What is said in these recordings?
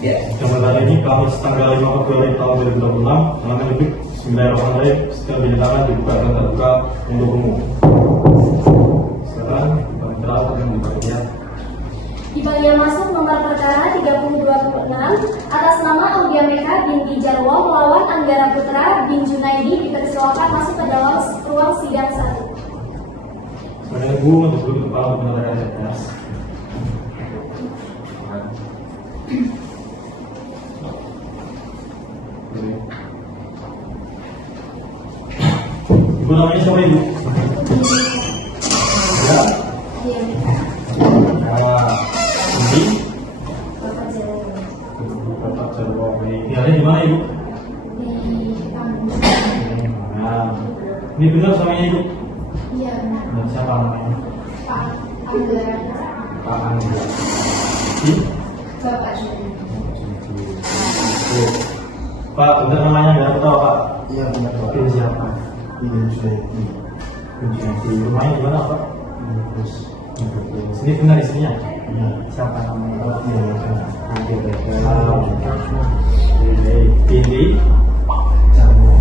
Ya. Yang pada ini Kamis tanggal 5 Februari tahun 2026, dengan duduk Bismillahirrahmanirrahim, setiap dinyatakan dibuka dan terbuka untuk umum. Sekarang kita akan membaginya. Di bagian masuk nomor perkara 3026 atas nama Audia Meka binti Jarwo melawan Anggara Putra bin Junaidi dipersilakan masuk ke dalam ruang sidang 1. Sebenarnya Ibu untuk duduk kepala untuk menerangkan TPS. Ibu namanya siapa Ibu? Ya. Iya. Ini Bapak Jarwo. Bapak Jarwo. Tinggalnya di mana Ibu? Di kampus. Nah, ini benar suaminya Ibu? Iya benar. Dan siapa namanya? Pak Anggara. Pak Anggara. Di? Bapak Junaidi. Pak, benar namanya nggak tahu Pak? Iya benar Pak. Ini siapa? Ini Junaidi. Di rumahnya di mana Pak? Terus Sini benar istrinya? iya. Siapa namanya? Iya. Ini Jamu.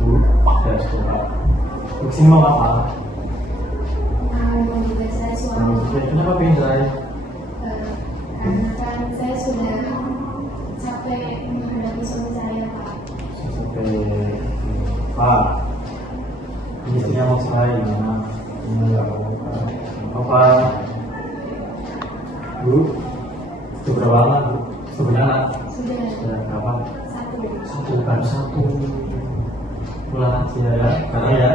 Bu, saya suka. Maksimal apa? Nah, juga saya suami. Kenapa pengen saya? Karena kan saya sudah capek menghadapi suami saya Pak. Sampai Pak, ini istrinya mau saya gimana? Ini ya Apa? Bu, sudah berapa lama Bu? Sebenarnya Sudah sudah berapa? satu. Baru satu bulan aja ya, karena ya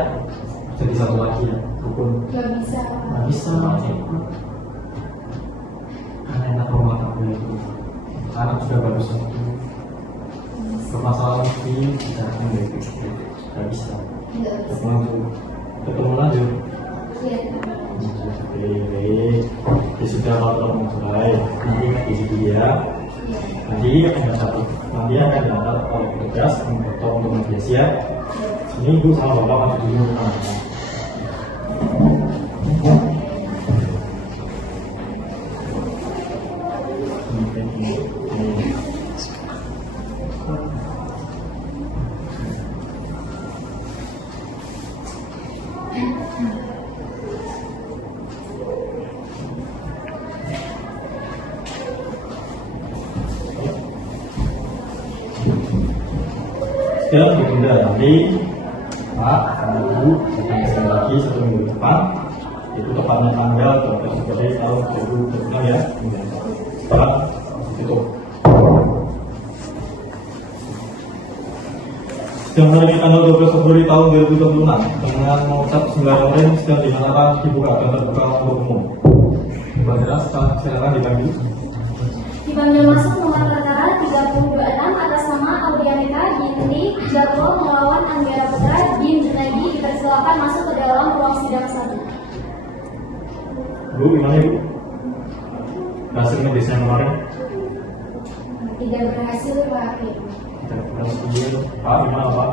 jadi satu lagi ya, walaupun Gak bisa Pak. nggak bisa aja. Karena enak rumah tangga itu, anak sudah baru satu, permasalahan ini tidak nggak bisa. Gak bisa. Ketemu lagi. Iya. Ya sudah kalau mau mulai nanti di situ dia. Iya. Nanti akan diantar oleh petugas untuk mediasi ya. Ini Ibu sama Bapak masuk dulu. Sekarang ditunda nanti Pak sama Ibu akan sekali lagi 1 minggu depan, itu tepatnya tanggal 12 Februari tahun 2026 ya. Sekarang ditutup. Sidang hari ini tanggal 12 Februari tahun 2026 dengan mengucap Bismillahirrahmanirrahim sedang dinyatakan dibuka dan terbuka untuk umum. Bandara silakan dipanggil. Di bagian masuk nomor perkara 3026 atas nama Audia Meka binti Jarwo melawan Anggara Putra bin Junaidi dipersilakan masuk ke dalam ruang sidang 1. Bu, gimana Ibu? Hasil ngedesain kemarin? Tidak berhasil Pak. Tidak berhasil. Pak, gimana Pak?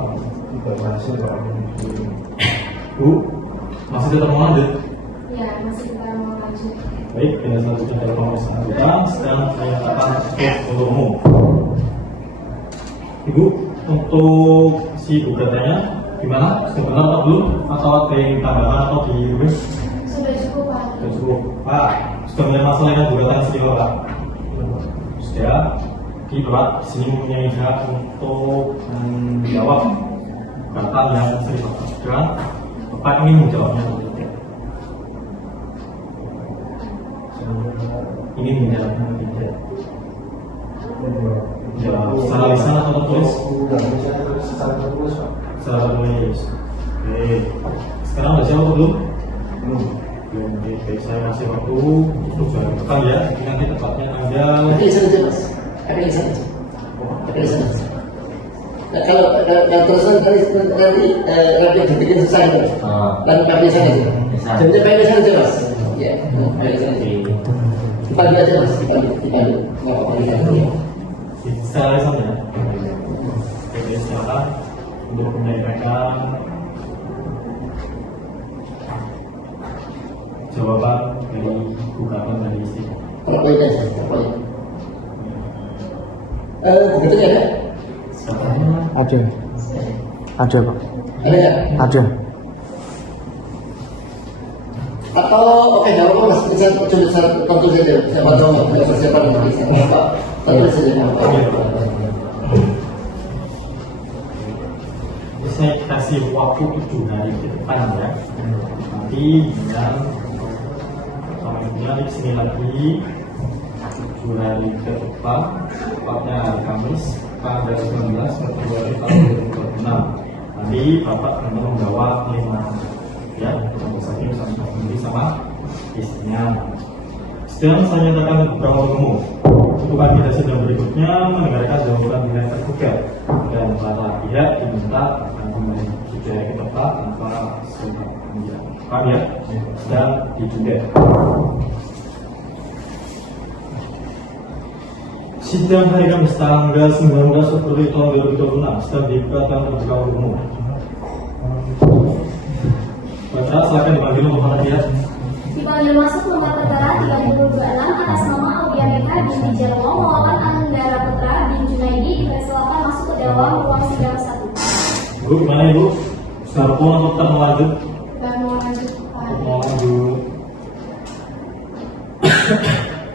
Tidak berhasil Pak. Bu, masih tetap mau lanjut? Ya, masih kita mau lanjut. Baik, dengan selanjutnya dari pemeriksaan kita sedang menyatakan untuk umum. Ibu, untuk si gugatannya gimana? Sudah benar atau belum? Atau ada yang tambahan atau di rubrik? Sudah cukup Pak. Sudah cukup. Pak, sudah melihat masalah dengan gugatan sendiri Pak? Sudah. Di Bapak sini mempunyai hak untuk menjawab gugatan yang sering Bapak ajukan. Bapak ingin menjawabnya. Ini menjawabnya tidak. Ya, secara lisan atau tertulis? Tidak bisa secara tertulis Pak. Secara tertulis. Oke. Sekarang udah siap atau belum? Belum. Belum. Oke, saya kasih waktu untuk jalan depan ya. Jadi nanti tepatnya tanggal. Pakai lisan aja mas, pakai lisan aja, pakai lisan aja. Nah, kalau terusan nanti detiknya selesai kan? Dan pakai lisan aja. Jadi pakai lisan aja mas. Ya, pakai lisan aja. Dipanggil aja mas, dipanggil. Nggak apa-apa dipanggil. Secara lisan ya. Oke, silakan untuk menyampaikan jawaban dari gugatan dari istri. Terpoin aja, terpoin. Begitu ya? Siapa? Ada Pak. Ada nggak? Ada. Atau oke, nggak apa-apa mas, bisa tentu saja. Siapa tahu nggak persiapan bisa apa? Tentu saja. Saya kasih waktu 7 hari ke depan ya. Nanti dengan di sini lagi 7 hari ke depan, tepatnya hari Kamis tanggal 19 Februari tahun 2026. Nanti Bapak akan membawa 5 ya, untuk saja sama sendiri sama istrinya. Sekarang saya nyatakan beberapa umum. Untuk agenda sidang berikutnya mendengarkan jawaban pihak tergugat dan para pihak diminta akan kembali 7 hari ke depan tanpa surat panggilan. Paham ya? Dan ditunda. Sidang hari Kamis tanggal 19 Februari tahun 2026 sedang dibuka dan terbuka umum. Baca, silakan dipanggil nomor ya. Dipanggil masuk nomor perkara 3026 atas nama Aulia Meka binti Jarwo melawan Anggara Putra bin Junaidi dipersilakan masuk ke dalam ruang sidang 1. Bu, gimana Ibu? Sudah pulang atau tetap melanjut? Dan mau lanjut Mau lanjut.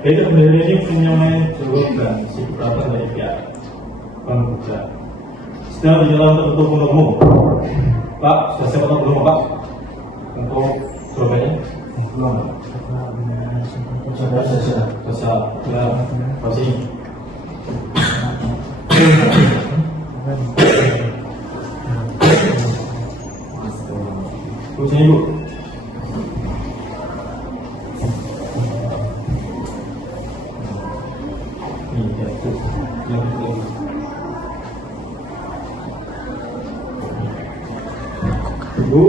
Jadi pendiri ini punya jawab dan si keberatan dari pihak penggugat. Sedang berjalan tertutup umum. Pak, sudah siap atau belum Pak? Untuk jawabannya? Belum. Sudah. Ya, pasti. Bu, sini Bu. Ini ya, Bu. Yang itu. Bu,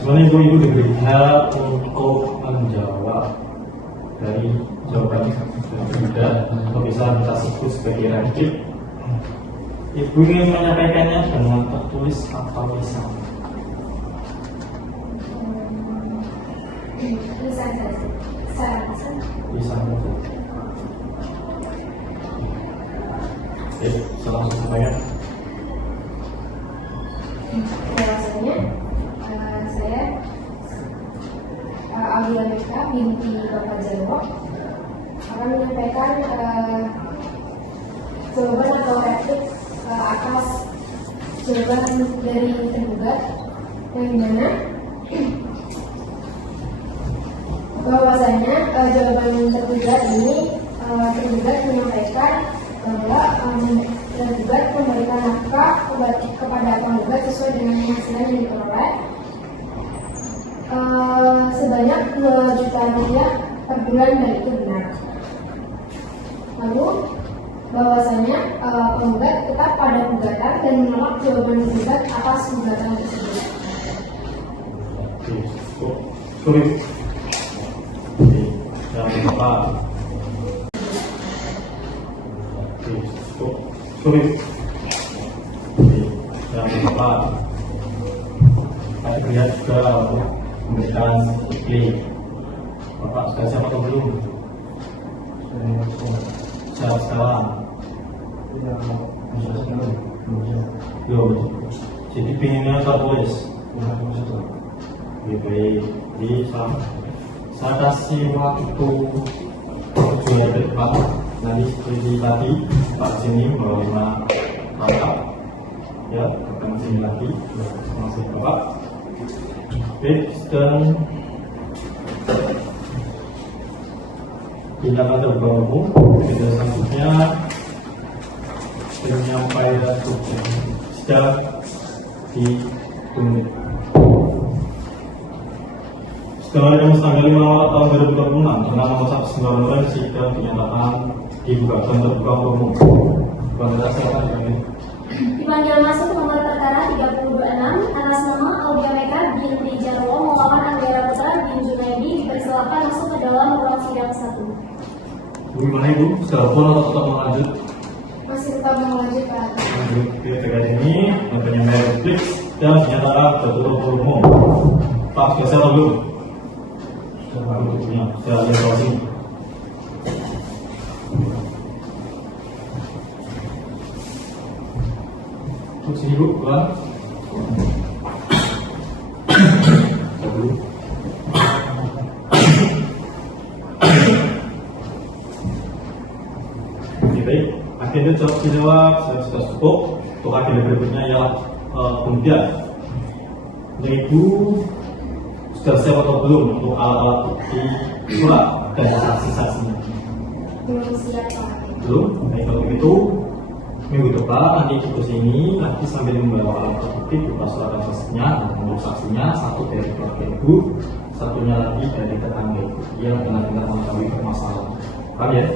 sebenarnya Ibu diberi hak untuk menjawab dari jawaban yang tidak atau bisa kita sebut sebagai rangkip. Ibu ingin menyampaikannya dengan tertulis atau lisan. lisan saja. Lisan itu. Oke, saya langsung sampaikan. Bahwasanya saya Aulia Meka binti Bapak Jarwo akan menyampaikan jawaban atau replik atas jawaban dari tergugat yang dimana bahwasanya jawaban tergugat ini tergugat menyampaikan bahwa tergugat memberikan nafkah kepada penggugat sesuai dengan penghasilan yang diperoleh sebanyak 2 juta rupiah per bulan dan itu benar. Lalu bahwasanya penggugat tetap pada gugatan dan menolak jawaban penggugat atas gugatan tersebut. Sulit. Yang apa? Sulit. Yang apa? Saya lihat juga untuk memberikan iklim. Bapak sudah siap atau belum? Siap sekarang. Belum. Jadi pinginnya tertulis. Baik. Jadi saya kasih waktu 7 hari ke depan. Nanti seperti tadi Pak sini bawa 5 langkah. Ya, akan sini lagi masih Bapak. Baik, dan tindakan terbuka umum kita selanjutnya penyampaian tugas sudah ditunggu. Setelah yang tanggal 5 Maret tahun 2026 tentang nomor 198 sidang dinyatakan dibuka dan terbuka umum. Bapak silakan dipanggil. Dipanggil masuk nomor perkara 3026 atas nama Aulia Meka binti Jarwo melawan Anggara Putra bin Junaidi dipersilakan masuk ke dalam ruang sidang 1. Bu, gimana Ibu? Sudah pun atau tetap melanjut? Masih tetap melanjutkan. Lanjut ke tegak ini dan penyampaian replik dan dinyatakan tertutup umum. Pak, sudah siap atau belum? Sudah lihat sini. Sini Bu, pulang. Oke, baik. Agenda jawab sudah cukup. Untuk agenda berikutnya ialah kemudian Ibu sudah siap atau belum untuk alat-alat bukti surat dan saksi-saksinya? Belum siap Pak. Belum? Baik, kalau begitu minggu depan nanti Ibu kesini nanti sambil membawa alat bukti berupa surat dan saksinya dan untuk saksinya satu dari keluarga Ibu, satunya lagi dari tetangga Ibu yang benar-benar mengetahui permasalahan. Paham ya?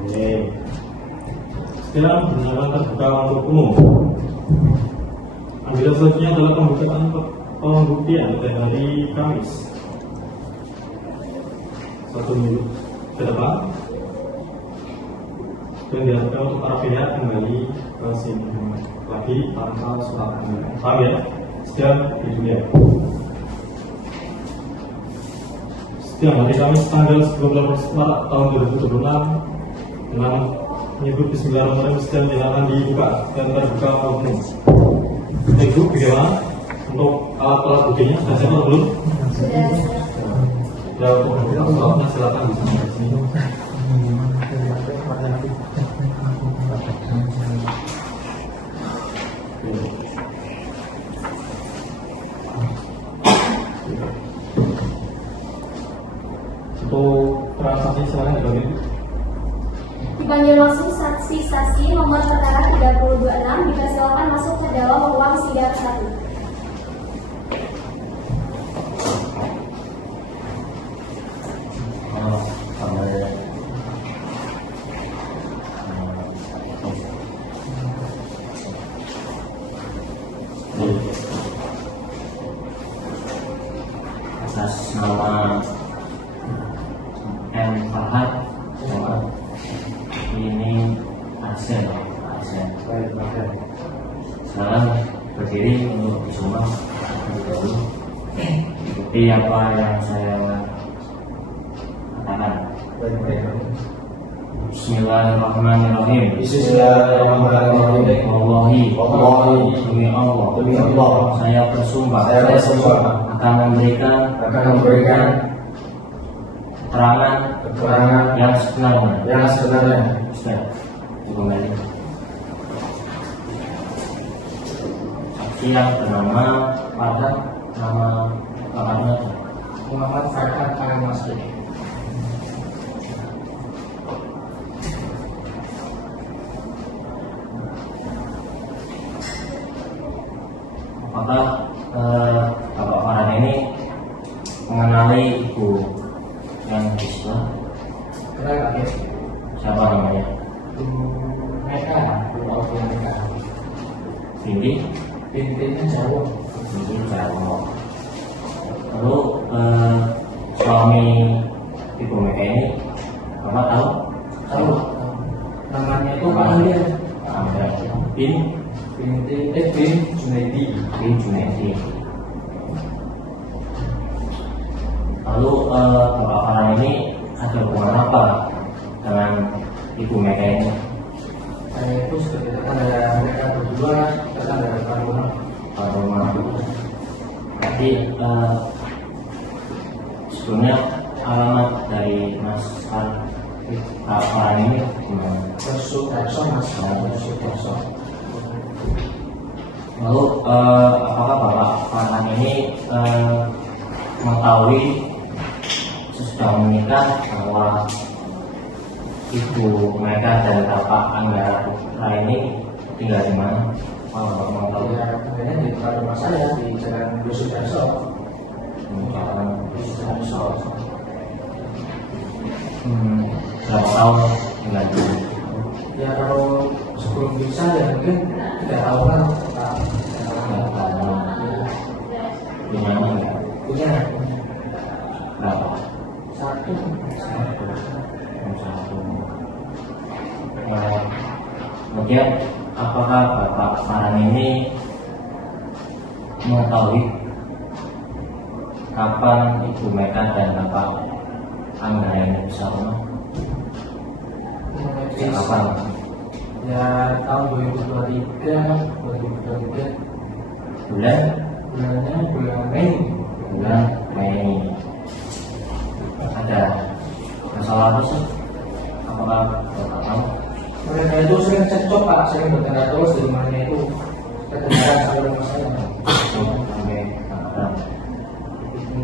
Oke. Sekarang benar-benar terbuka untuk umum. Agenda selanjutnya adalah pembukaan pembuktian pada hari Kamis 1 minggu ke depan dan diharapkan untuk para pihak kembali ke sini lagi tanpa surat panggilan. Paham ya? Sekian videonya. Setiap hari Kamis tanggal 19 Maret tahun 2026 dengan menyebut Bismillahirrahmanirrahim sedang dilakukan dibuka dan terbuka umum. Ibu bagaimana untuk alat-alat buktinya sudah siap atau belum? Sudah siap. Ya, untuk silakan di sini. Untuk transaksi silakan dibagi. Dipanggil langsung saksi-saksi nomor perkara 326 dipersilakan masuk ke dalam ruang sidang 1. Atas nama M. Farhad, ini Arsen. Baik, oke. Sekarang berdiri untuk disumpah terlebih dahulu. Seperti apa yang saya katakan. Baik. Bismillahirrahmanirrahim. Bismillahirrahmanirrahim. Wallahi. Demi Allah. Demi Allah. Saya bersumpah. akan memberikan keterangan yang sebenarnya. Ustaz, kembali. Saksi yang bernama Farhad, nama lengkapnya Muhammad Farhad Al-Masri. Apakah Bapak Farhad ini mengenali ibu yang disebelah? Kenal nggak ya? Siapa namanya? Mereka, mereka. Cindy? Pintunya jauh. Cindy Jarwo. Lalu suami ibu mereka ini Bapak tahu? Tahu. Namanya itu Pak Amir. Ada bin Junaidi. bin Junaidi. Lalu Bapak Farhan ini ada hubungan apa dengan ibu mereka ini? Saya itu seperti tetangga mereka berdua, tetangga depan rumah. Rumah. Jadi sebelumnya alamat dari Mas Farhan ini gimana? Sudarso Mas. Sudarso. Lalu apakah Bapak Farhan ini mengetahui sesudah menikah bahwa ibu mereka dan Bapak Anggara Putra ini tinggal di mana? Bapak mau tahu? Ya, kemudian di depan rumah saya di Jalan Sudarso. Jalan Sudarso. Berapa tahun tinggal di sini? Ya kalau sebelum bisa ya mungkin 3 tahunan. Di mana enggak? Punya Berapa? 1. Kemudian apakah Bapak Farhan ini mengetahui kapan ibu mereka dan Bapak Anggara ini bisa rumah? Kapan? Ya Ya tahun 2023 Bulan bulan Mei. bulan Mei. Ada masalah apa sih? Apakah Bapak tahu? Mereka itu sering cekcok Pak, sering bertengkar terus di rumahnya itu. Kedengaran sampai rumah saya. Sampai kapan? Itu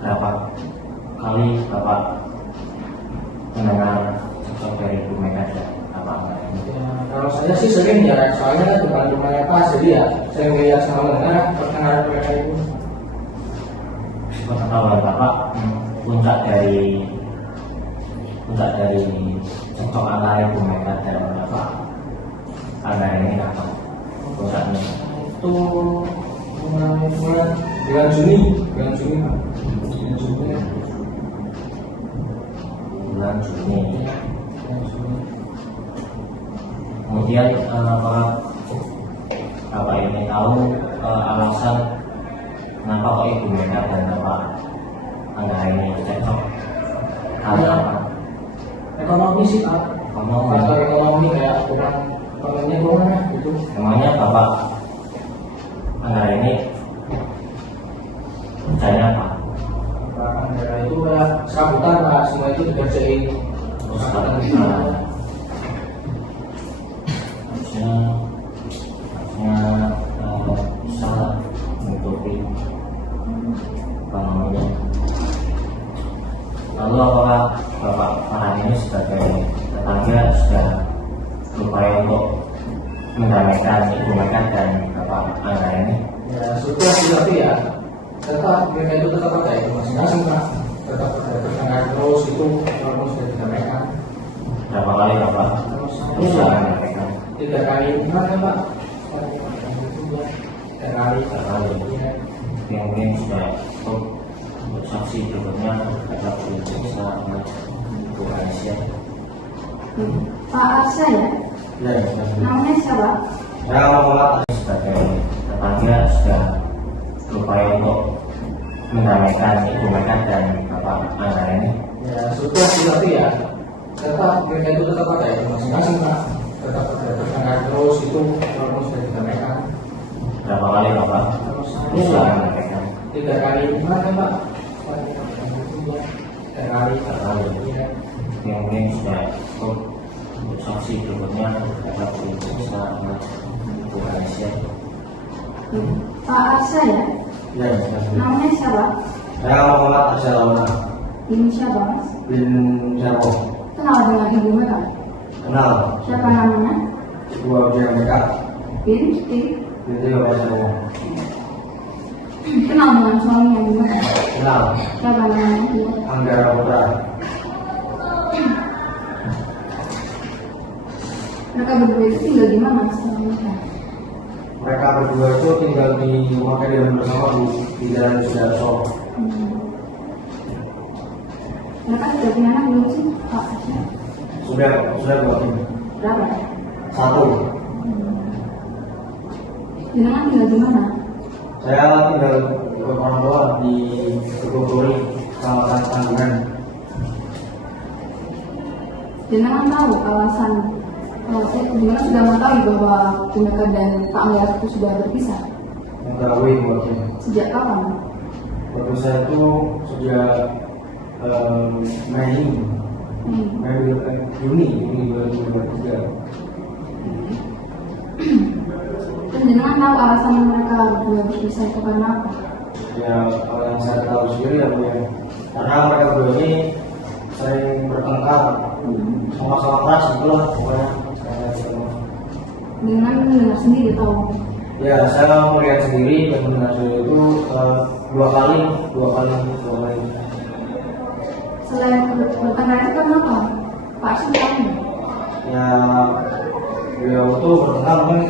Berapa kali Bapak mendengar cekcok dari Ibu Mega dan Bapak ini? ya, kalau saya sih sering ya, soalnya kan depan rumahnya Pak, jadi ya saya melihat sama mendengar pertengkaran mereka itu. Pengetahuan Bapak, puncak dari cekcok antara Ibu Mega dan Bapak antara ini apa? Puncaknya Itu bulan Juni Pak. Bulan Juni. bulan Juni. Ya, bulan Juni. Kemudian Bapak ini tahu alasan kenapa kok Ibu Mega dan Bapak antara ini cekcok karena apa? Ekonomi sih Pak. Faktor ekonomi kayak kurang ekonominya kurang ya gitu. Emangnya Bapak antara ini kerjanya apa? Bahkan daerah itu ya serabutan Pak, semua itu dikerjain. Harusnya bisa menutupi ekonominya. Lalu apakah Bapak Farhan ini sebagai tetangga sudah berupaya untuk mendamaikan Ibu Mega dan Bapak Angga ini? Ya sudah sih, tapi ya tetap mereka itu tetap ada itu masing-masing Pak. Tetap ada bertengkar terus itu walaupun sudah didamaikan. Berapa kali Bapak bisa mendamaikan? 3 kali gimana Pak? 3 kali. Ya. Mungkin sudah cukup untuk saksi berikutnya tetap bisa Ibu Aisyah. Pak Arsa ya? Ya, Namanya siapa? saya Muhammad. Sebagai tetangga sudah berupaya untuk mendamaikan Ibu Mega dan Bapak Angga ini. Ya sudah sih, tapi ya tetap mereka itu tetap ada itu masing-masing Pak. Tetap ada bertengkar terus itu walaupun sudah didamaikan. Berapa kali Bapak bisa mendamaikan? 3 kali gimana Pak? 3 kali. Ya. Mungkin sudah cukup untuk saksi berikutnya tetap bisa Ibu Aisyah. Pak Arsa ya? Ya, Namanya siapa? saya Muhammad Asyalawana Ini siapa Mas? bin Jarwo. Kenal dengan Ibu Mega? Kenal Siapa namanya? dua Ibu Mega Binti. binti Bapak Jarwo. Kenal dengan suaminya Ibu Mega? Kenal Siapa namanya? Anggara Putra. Mereka berdua itu tinggal di mana sekarang mereka? Mereka berdua itu tinggal di rumah kediaman bersama di Jalan Sudarso. Mereka sudah punya anak belum sih? Pak Arsa? Sudah buat ini. Berapa? 1. Jenengan tinggal di mana? Saya tinggal di orang tua di Tegogori, kawasan Tanggungan. Jenengan tahu alasan jenengan sudah mengetahui bahwa Bu Mega dan Pak Anggara itu sudah berpisah. Mengetahui buatnya. Sejak kapan? Waktu saya itu sejak Mei Juni 2023. Dan jenengan tahu alasan mereka berdua berpisah itu karena apa? Ya kalau yang saya tahu sendiri ya Bu, ya. Karena mereka berdua ini sering bertengkar, sama-sama keras itulah pokoknya. Jenengan mendengar sendiri tahu. Ya saya melihat sendiri dan mendengar sendiri itu dua kali. Selain bertengkar itu karena apa? Pak Arsa tahu. Ya beliau itu bertengkar kan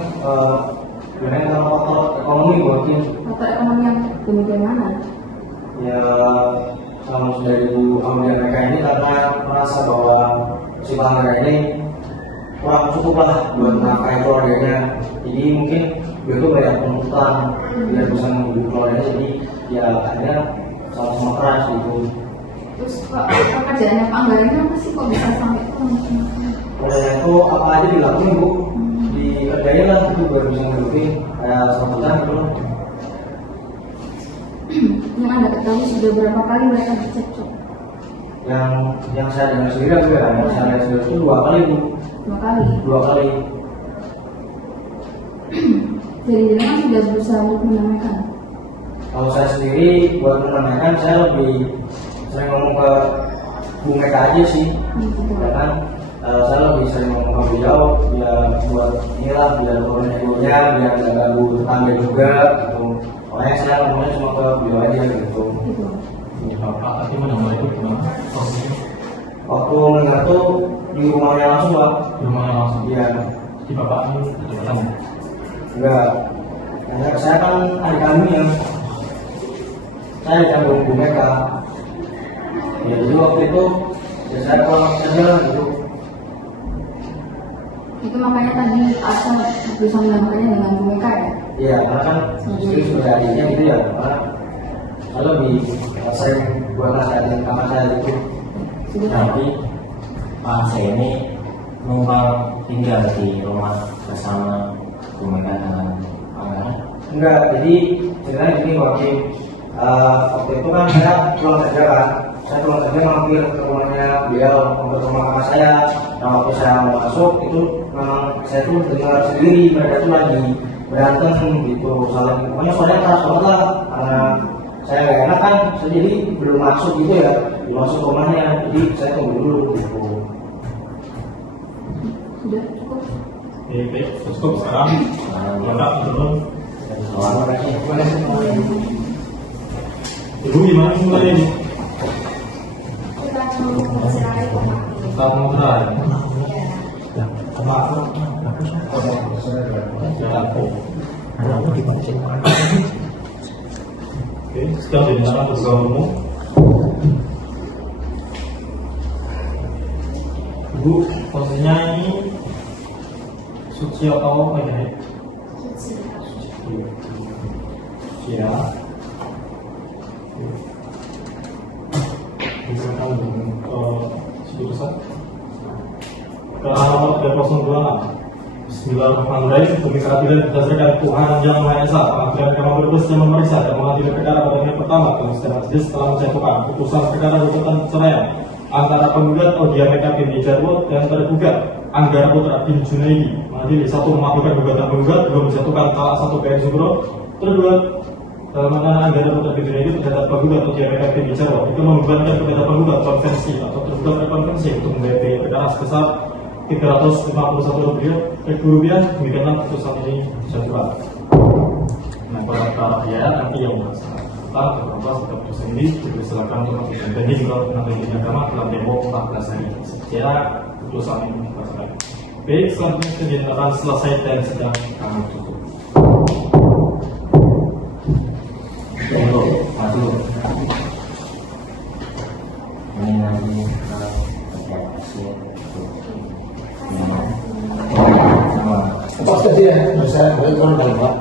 sebenarnya karena faktor ekonomi mungkin. Faktor ekonomi yang demikian mana? Ya selama sudah ibu ambil mereka ini karena merasa bahwa si Pak Anggara ini kurang cukup lah buat menafkahi keluarganya. Jadi mungkin beliau itu melihat tuntutan tidak bisa menghidupi keluarganya, jadi ya akhirnya sama-sama keras gitu. Terus kok pekerjaannya Pak Anggara ini apa sih kok bisa sampai ke Pokoknya itu apa aja dilakuin Bu, dikerjain lah itu biar bisa ngidupin kayak sambutan gitu loh. yang Anda ketahui sudah berapa kali mereka bercekcok? Yang saya dengar sendiri aku ya, yang saya lihat sendiri itu 2 kali Bu, 2 kali. 2 kali. Jadi dia kan sudah berusaha untuk menamakan. Kalau saya sendiri buat menenangkan saya lebih sering ngomong ke Bu Meka aja sih, Gitu. ya kan. Saya lebih sering ngomong ke beliau biar buat inilah biar turun egonya, biar nggak ganggu tetangga juga gitu. Makanya saya ngomongnya cuma ke beliau aja gitu. Gitu. Bapak tadi menambah itu gimana? Prosesnya Waktu mendengar tuh di rumahnya langsung Pak. di rumahnya langsung. Iya, Di bapak ini ada ketemu. enggak. Hanya saya kan adik kami ya. Saya dicampur Bu Meka. Ya jadi waktu itu ya saya pulang saja gitu. Itu makanya tadi Asal berusaha menamakannya dengan Bu Meka ya. Iya, karena kan istri sudah adiknya gitu ya. Karena saya lebih sering buat nasihatin kakak saya gitu. Sudah. Tapi Pak saya ini numpang tinggal di rumah bersama Bu Meka dengan Pangeran. Enggak, jadi ceritanya gini waktu itu kan saya pulang kerja kan. Saya pulang kerja mampir ke rumahnya beliau, mampir ke rumah kakak saya. Nah waktu saya mau masuk itu memang saya tuh dengar sendiri mereka tuh lagi berantem gitu, saling pokoknya soalnya keras banget lah. Karena saya gak enak kan, saya jadi belum masuk gitu ya, belum masuk ke rumahnya, jadi saya tunggu dulu gitu. Sudah cukup. Oke, cukup sekarang. Bapak turun. Terima kasih. Terima kasih semuanya. Ibu gimana mulai ini? Kita mau bercerai Saat mau terakhir. Maaf. Oke, setelah dinyatakan bersalah umum. Ibu, posisinya ini suci atau apa ya? Suci ya. Misalkan keputusan nomor 302 Bismillahirrahmanirrahim. Demi keadilan berdasarkan Tuhan Yang Maha Esa, Pengadilan Agama Brebes yang memeriksa dan mengadili perkara pada hari pertama dalam sidang majelis telah menjatuhkan putusan perkara gugatan perceraian antara penggugat Audia Meka binti Jarwo dan tergugat Anggara Putra bin Junaidi. Mengadili satu mengabulkan gugatan penggugat, dua menjatuhkan talak satu PN Sugro, tergugat dalam mana Anggara Putra bin Junaidi terhadap penggugat Audia Meka binti Jarwo itu membebankan terhadap penggugat konvensi atau tergugat berkonvensi untuk membayar perkara sebesar 351 rupiah. Demikianlah putusan ini dijatuhkan. Nah, para dia nanti yang melaksanakan beberapa setiap putusan ini dipersilakan untuk melakukan banding ke pengadilan agama dalam tempo 14 hari. Sekira putusan ini dibacakan. Baik, selanjutnya kegiatan selesai dan sedang kami tutup. Untuk masuk ini nanti Apa saja ya? Saya boleh turun dari Pak.